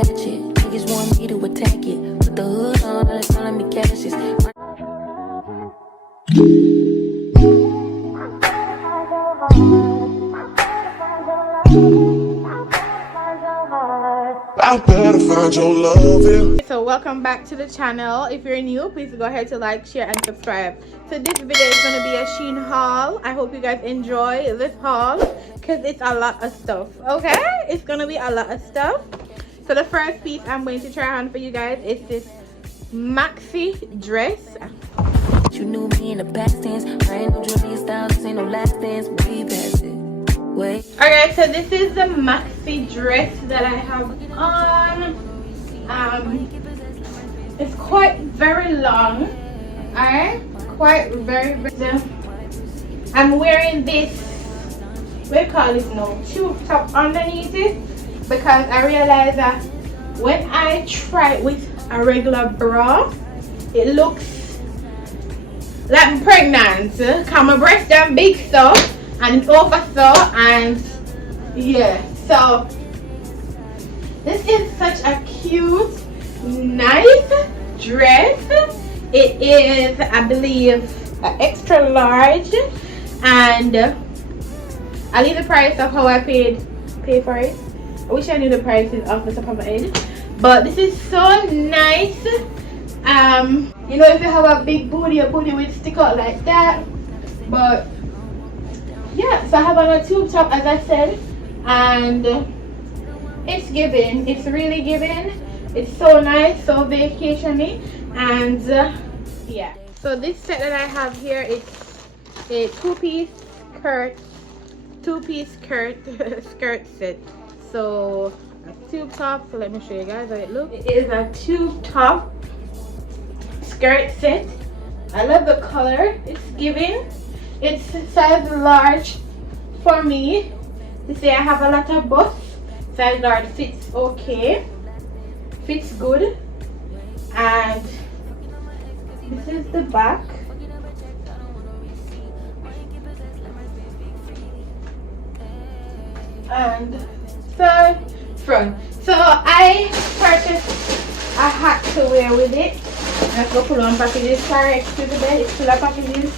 ratchet. Niggas want me to attack it. Put the hood on, they're calling me Cassius. I better find your loving. So welcome back to the channel. If you're new, please go ahead to like, share, and subscribe. So this video is going to be a Shein haul. I hope you guys enjoy this haul because it's a lot of stuff. Okay, it's going to be a lot of stuff. So the first piece I'm going to try on for you guys is this maxi dress. You knew me in the past tense. I ain't no Julia Styles, this ain't no last dance. We pass it. Wait. Alright, so this is the maxi dress that I have on. It's quite very long. Alright, quite very. I'm wearing this, what do you call this now, tube top underneath it, because I realized that when I try it with a regular bra, it looks like I'm pregnant. Cause my breasts are big stuff and it's over so, and yeah, so this is such a cute, nice dress. It is, I believe, an extra large, and I'll leave the price of how I pay for it. I wish I knew the prices off the top of my head, but this is so nice. You know, if you have a big booty, your booty will stick out like that. But yeah, so I have on a tube top, as I said, and it's giving. It's really giving. It's so nice, so vacation-y, and yeah. So this set that I have here is a two-piece skirt skirt set. So a tube top. So let me show you guys how it looks. It is a tube top skirt set. I love the color. It's giving. It's size large for me. They say I have a lot of bust. Size large fits okay. Fits good. And this is the back. And front. So I purchased a hat to wear with it. Let's go pull on packages. Sorry, excuse the bed. It's full of packages,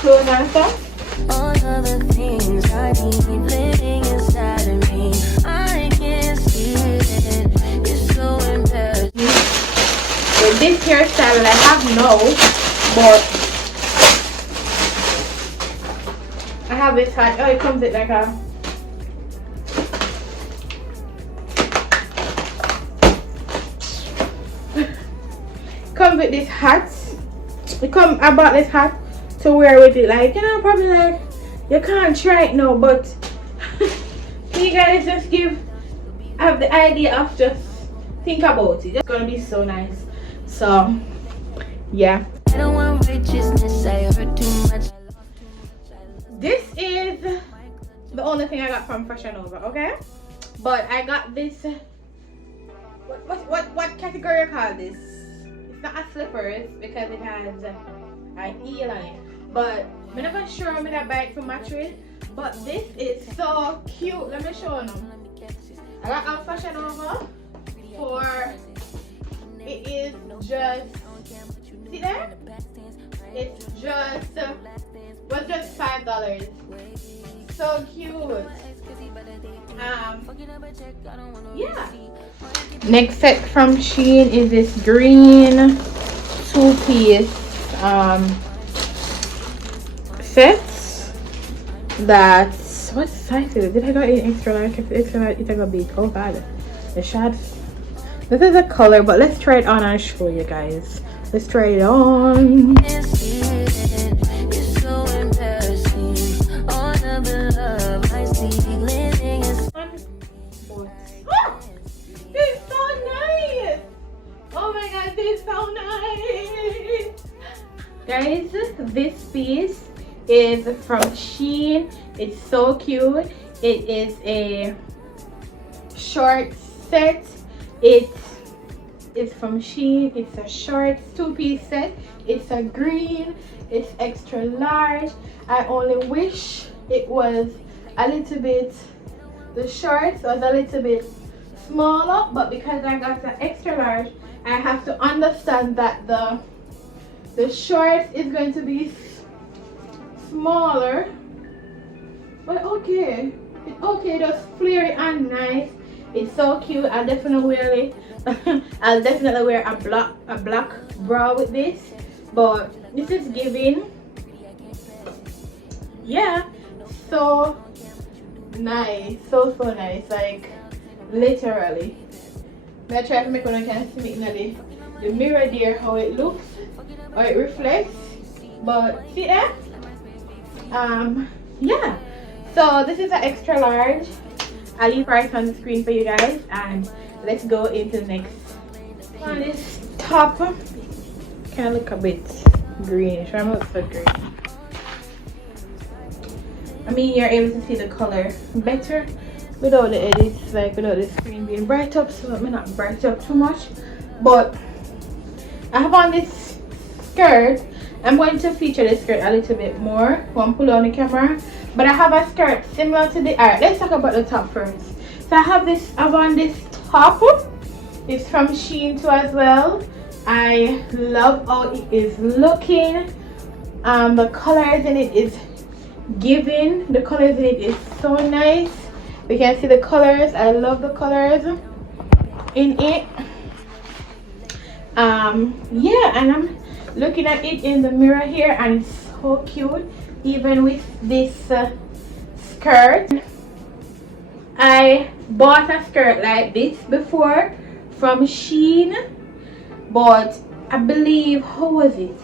clothes and stuff. All of the things I need living inside of me. I can't see it. It's so embarrassing. With this hairstyle that I have now, but I have this hat. Oh, it comes with like a comes with this hat. I bought this hat to wear with it, like, you know, probably like you can't try it now, but you guys just have the idea of just think about it. It's gonna be so nice. So yeah, I don't want righteousness, I heard too much. this is the only thing I got from Fashion Nova, okay? But I got this, what category you call this? It's not a slippers because it has an heel on it, but I'm not sure I'm gonna buy it from Madrid. But this is so cute. Let me show you. I got on Fashion Nova for, it is just, see there? It's just was just $5. So cute. Yeah. Next set from Shein is this green two-piece set. That's, what size is it? Did I got an extra large? Extra large, it's like a big. Oh god, the shots. This is a color, but let's try it on and show you guys. Let's try it on. This is so nice. Oh my god, this is so nice. Guys, this piece is from Shein. It's so cute. It is a short set. It's from Shein. It's a short two-piece set. It's a green. It's extra large. I only wish it was a little bit, the shorts was a little bit smaller, but because I got an extra large, I have to understand that the shorts is going to be smaller. But okay, it's okay, just flare and nice. It's so cute. I'll definitely wear it. I'll definitely wear a black bra with this. But this is giving, yeah, so nice, so nice, like literally. I try to make one I can see it in the mirror there, how it looks or it reflects. But see that? Yeah. So this is an extra large. I'll leave price on the screen for you guys, and let's go into the next one. This top kind of look a bit greenish. I'm not so green. I mean, you're able to see the color better without the edits, like without the screen being bright up, so it may not bright up too much. But I have on this skirt. I'm going to feature the skirt a little bit more when pull on the camera. But I have a skirt similar to the art. Let's talk about the top first. So I have on this top. It's from Shein too as well. I love how it is looking. The colors in it is giving. The colors in it is so nice. We can see the colors. I love the colors in it. Yeah, and I'm looking at it in the mirror here, and it's so cute. Even with this skirt, I bought a skirt like this before from Shein, but I believe, how was it?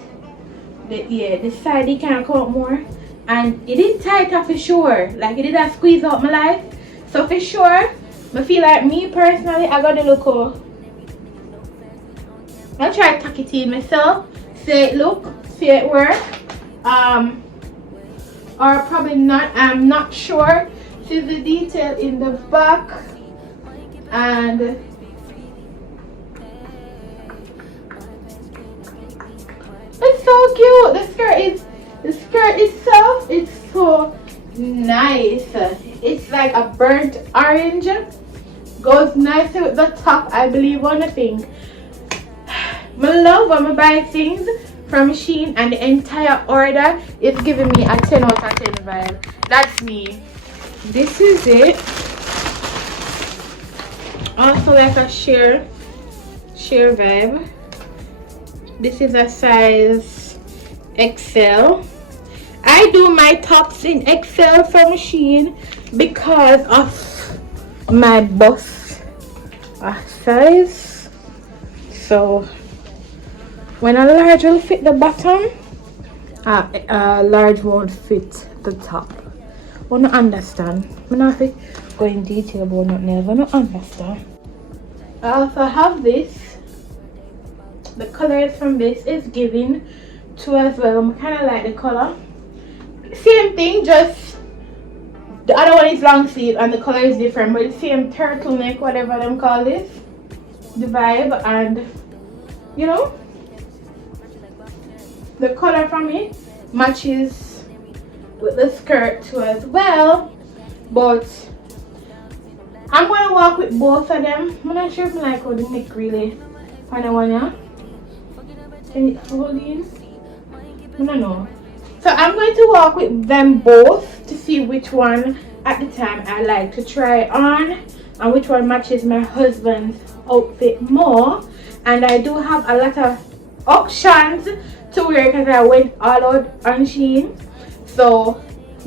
The side it can't come up more, and it didn't tight up for sure. Like it didn't squeeze out my life. So for sure, I feel like me personally, I got the look. I'll try to tuck it in myself. See it look, see it work. Or probably not, I'm not sure. See the detail in the back, and it's so cute. The skirt itself is so nice. It's like a burnt orange, goes nicely with the top, I believe. One thing I love when I buy things from Shein and the entire order is giving me a 10 out of 10 vibe. That's me. This is it. Also like a sheer vibe. This is a size XL. I do my tops in XL from Shein because of my bust size. So when a large will fit the bottom, a large won't fit the top. I don't understand. I don't have to go in detail about nothing else. I don't understand. I also have this. The colors from this is giving too as well. I kind of like the color. Same thing, just the other one is long sleeve and the color is different, but the same turtleneck, whatever them call this. The vibe, and you know, the color from it matches with the skirt too as well. But I'm gonna walk with both of them. I'm not sure if I like how the neck really kind of one, yeah. Can it hold in? I don't know. So I'm going to walk with them both to see which one at the time I like to try on and which one matches my husband's outfit more. And I do have a lot of options to wear because I went all out on Shein. So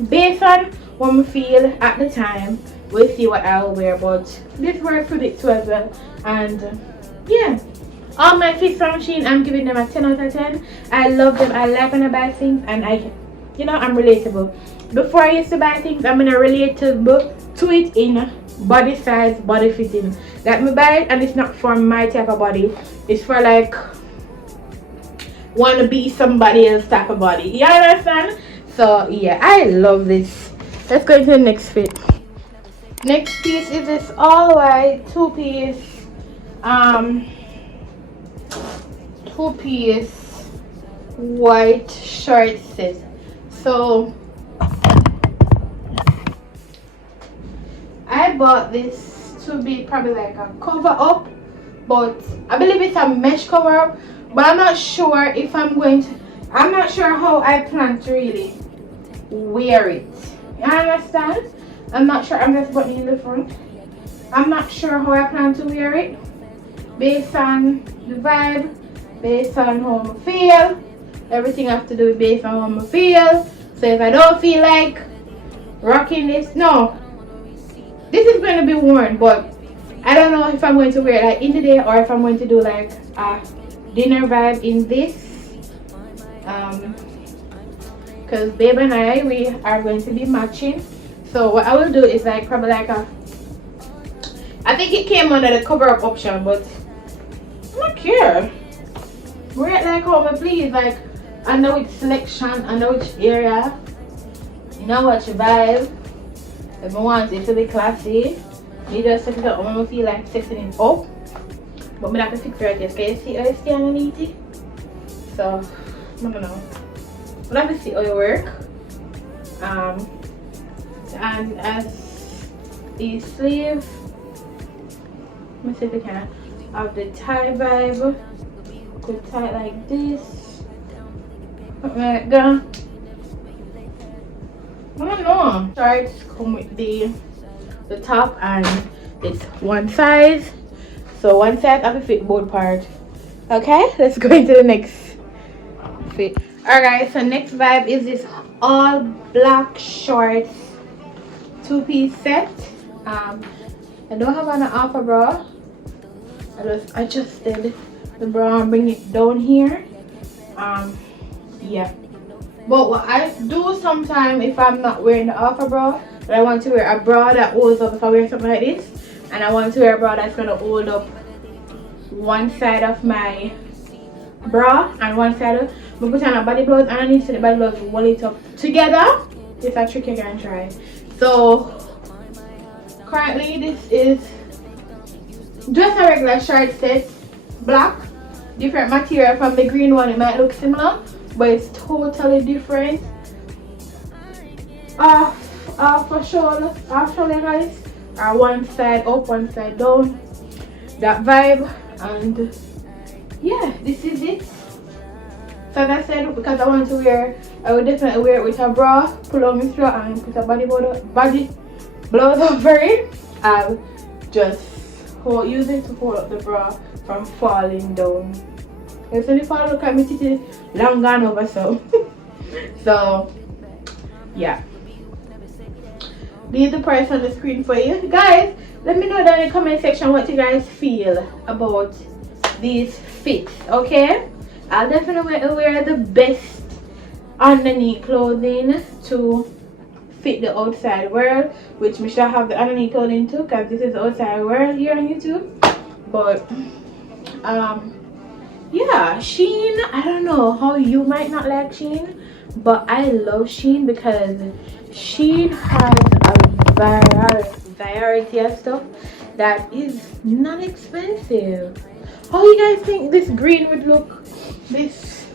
based on what I feel at the time, we'll see what I'll wear. But this works with it too as well. And yeah, all my fits from Shein, I'm giving them a 10 out of 10. I love them. I like when I buy things, and I'm relatable. Before I used to buy things, I'm gonna relate to it in body size, body fitting. Like me buy it and it's not for my type of body. It's for like wanna be somebody else type of body. You understand? So yeah, I love this. Let's go into the next fit. Next piece is this all white two-piece white short set. So I bought this to be probably like a cover up, but I believe it's a mesh cover up, but I'm not sure if I'm not sure how I plan to really wear it. You understand? I'm not sure. I'm just putting it in the front. I'm not sure how I plan to wear it based on the vibe, based on how I feel. Everything I have to do based on how I feel. So if I don't feel like rocking this, no, this is going to be worn, but I don't know if I'm going to wear it like in the day or if I'm going to do like a dinner vibe in this. Because babe and we are going to be matching. So what I will do is like probably like I think it came under the cover up option, but I don't care. Wear it like how I please. Like I know which selection, I know which area, you know what your vibe. If I want it to be classy, you just set it up when I feel like setting it up. But I have to fix it right here. Can you see how it stay underneath it? So I don't know. We'll have to see how it work. And as the sleeve, let me see if we can have the tie vibe. Could tie it like this. Like that. I don't know. Shorts come with the top and it's one size. So one size I can fit both parts. Okay, let's go into the next fit. Alright, so next vibe is this all black shorts 2-piece set. I don't have an upper bra. I just adjusted the bra and bring it down here. Yeah. But what I do sometimes if I'm not wearing the upper bra, but I want to wear a bra that holds up if I wear something like this, and I want to wear a bra that's gonna hold up one side of my bra and one side of I put on a body blouse underneath so the body blouse will hold it up together. It's a trick you can try. So currently this is just a regular short set, black, different material from the green one. It might look similar, but it's totally different. For shoulder guys, are one side up, one side down, that vibe. And yeah, this is it. So as I said, because I want to wear, I would definitely wear it with a bra, pull on my throat and put a body blouse over it. I'll just use it to hold up the bra from falling down. Because when you fall, look at me, titty long gone over, so so yeah. Leave the price on the screen for you guys. Let me know down in the comment section what you guys feel about these fits. Okay, I'll definitely wear the best underneath clothing to fit the outside world, which we shall have the underneath clothing too, because this is the outside world here on YouTube. But yeah, Shein, I don't know how you might not like Shein, but I love Shein because Shein has a variety of stuff that is not expensive. How you guys think this green would look? This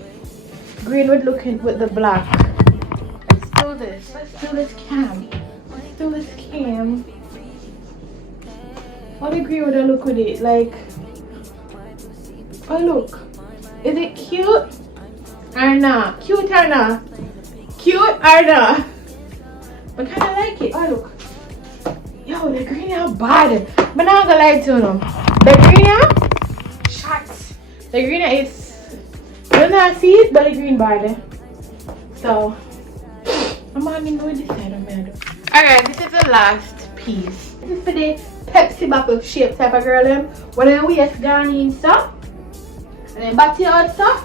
green would look with the black. Let's do this. Let's do this cam. Let's do this cam. How the green would I look with it? Like, oh look. Is it cute or not? Cute or not? Cute or not? I kind of like it. Oh look. Yo, the green are bad. But now I'm gonna lie to them. The green are shots. The green is, you don't know, see it, but the green bad. So I'm gonna go with this side of my. Alright, this is the last piece. This is for the Pepsi bottle shape type of girl them. When I waist gone in stuff. And then body out stuff.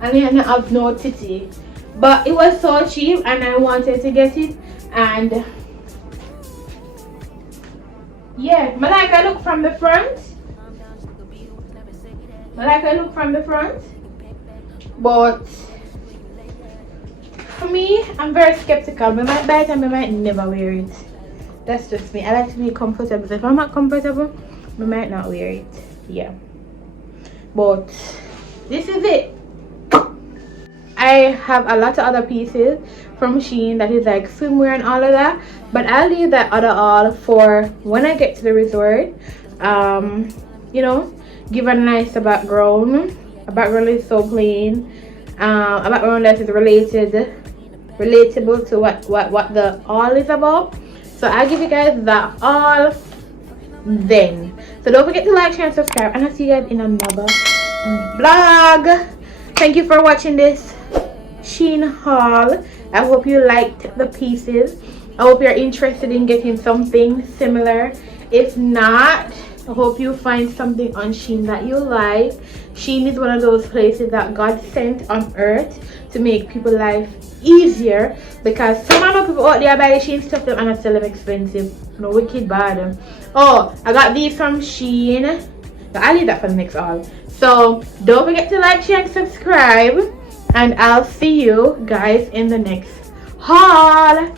And then I have no titty. But it was so cheap and I wanted to get it. And yeah, I like I look from the front. But for me, I'm very skeptical. I might buy it and I might never wear it. That's just me. I like to be comfortable. So if I'm not comfortable, I might not wear it. Yeah. But this is it. I have a lot of other pieces from Shein that is like swimwear and all of that, but I'll leave that other all for when I get to the resort. You know, give a nice background. A background is so plain. A background that is relatable to what the all is about. So I'll give you guys that all then. So don't forget to like, share, and subscribe, and I'll see you guys in another vlog. Thank you for watching this Shein haul. I hope you liked the pieces. I hope you're interested in getting something similar. If not, I hope you find something on Shein that you like. Shein is one of those places that God sent on earth to make people's life easier, because some other people out there buy the Shein stuff them and I sell them expensive. No, wicked bad. Oh, I got these from Shein. I'll leave that for the next haul. So don't forget to like, share, and subscribe, and I'll see you guys in the next haul.